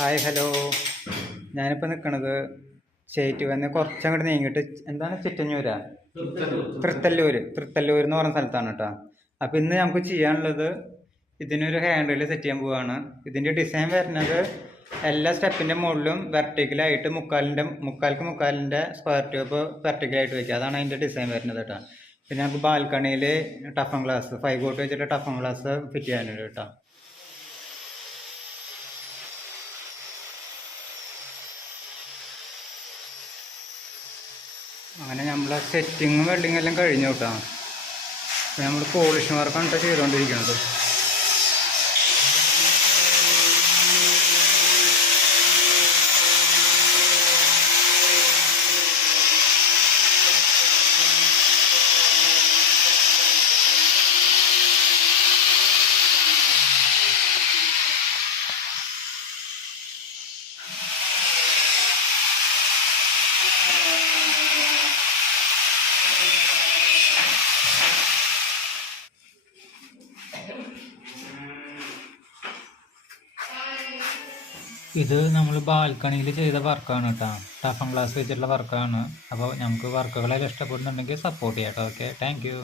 Hi hello. ഞാനിപ്പോൾ നിൽക്കണത് ചേറ്റുവന്ന് കുറച്ചങ്ങോട്ട് നീങ്ങിയിട്ട് എന്താണ് ചിറ്റഞ്ഞൂരാ തൃത്തല്ലൂർ എന്ന് പറഞ്ഞ സ്ഥലത്താണ് കേട്ടോ. അപ്പോൾ ഇന്ന് നമുക്ക് ചെയ്യാനുള്ളത് ഇതിനൊരു ഹാൻഡിൽ സെറ്റ് ചെയ്യാൻ പോവുകയാണ്. ഇതിൻ്റെ ഡിസൈൻ വരുന്നത് എല്ലാ സ്റ്റെപ്പിൻ്റെ മുകളിലും വെർട്ടിക്കലായിട്ട് മുക്കാലിൻ്റെ സ്ക്വയർ ട്യൂബ് വെർട്ടിക്കലായിട്ട് വയ്ക്കുക. അതാണ് അതിൻ്റെ ഡിസൈൻ വരുന്നത് കേട്ടോ. പിന്നെ നമുക്ക് ബാൽക്കണിയിൽ ടഫൻ ഗ്ലാസ് 5 കോട്ട് വെച്ചിട്ട് ടഫൻ ഗ്ലാസ് ഫിറ്റ് ചെയ്യാനുണ്ട് കേട്ടോ. അങ്ങനെ നമ്മളെ സെറ്റിങ്ങും വെൽഡിങ് എല്ലാം കഴിഞ്ഞു കേട്ടോ. അപ്പോൾ നമ്മൾ പോളിഷ് വർക്കാണ് കേട്ടോ ചെയ്തുകൊണ്ടിരിക്കുന്നത്. ഇത് നമ്മൾ ബാൽക്കണിയിൽ ചെയ്ത വർക്കാണ് കേട്ടോ. ടഫൻ ഗ്ലാസ് വെച്ചിട്ടുള്ള വർക്കാണ്. അപ്പോൾ നമുക്ക് വർക്കുകളെല്ലാം ഇഷ്ടപ്പെടുന്നുണ്ടെങ്കിൽ സപ്പോർട്ട് ചെയ്യാം കേട്ടോ. Okay, thank you.